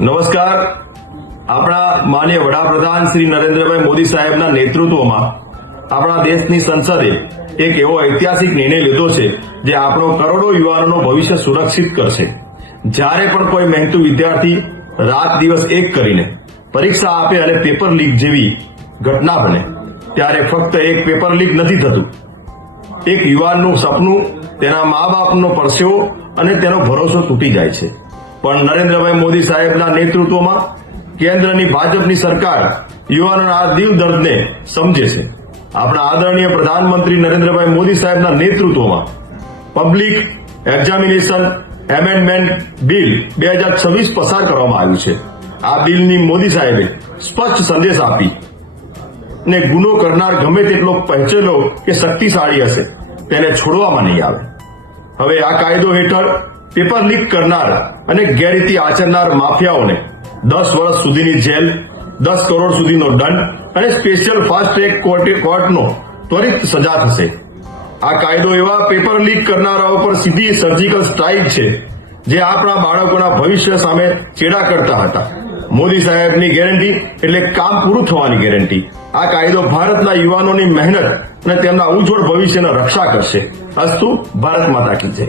નમસ્કાર. આપણા માનનીય વડાપ્રધાન શ્રી નરેન્દ્રભાઈ મોદી સાહેબના નેતૃત્વમાં આપણા દેશની સંસદે એક એવો ઐતિહાસિક નિર્ણય લીધો છે જે આપણો કરોડો યુવાનોનું ભવિષ્ય સુરક્ષિત કરશે. જ્યારે પણ કોઈ મહેનતુ વિદ્યાર્થી રાત દિવસ એક કરીને પરીક્ષા આપે અને પેપર લીક જેવી ઘટના બને ત્યારે ફક્ત એક પેપર લીક નથી થતું, એક યુવાનનું સપનું, તેના મા બાપનો પરસેવો અને તેનો ભરોસો તૂટી જાય છે. પણ નરેન્દ્રભાઈ મોદી સાહેબના નેતૃત્વમાં કેન્દ્રની ભાજપની સરકાર યુવાનોના આ દિલ દર્દને સમજે છે. આપણા આદરણીય પ્રધાનમંત્રી નરેન્દ્રભાઈ મોદી સાહેબના નેતૃત્વમાં પબ્લિક એક્ઝામિનેશન એમેન્ડમેન્ટ બિલ 2026 પસાર કરવામાં આવ્યું છે. આ બિલની મોદી સાહેબે સ્પષ્ટ સંદેશ આપી ને ગુનો કરનાર ગમે તેટલો પહોંચેલો કે શક્તિશાળી હશે તેને છોડવામાં નહીં આવે. હવે આ કાયદો હેઠળ પેપર લીક કરનાર અને ગેરરીતિ આચરનાર માફિયાઓને 10 વર્ષ સુધીની જેલ, 10 કરોડ સુધીનો દંડ અને સ્પેશિયલ ફાસ્ટ ટ્રેક કોર્ટનો ત્વરિત સજા થશે. આ કાયદો એવા પેપર લીક કરનારાઓ પર સીધી સર્જિકલ સ્ટ્રાઇક છે જે આપણા બાળકોના ભવિષ્ય સામે ચેડા કરતા હતા. મોદી સાહેબની ગેરંટી એટલે કામ પૂરું થવાની ગેરંટી. આ કાયદો ભારતના યુવાનોની મહેનત અને તેમના ઉજ્જવળ ભવિષ્યની રક્ષા કરશે. અસ્તુ. ભારત માતા કી જય.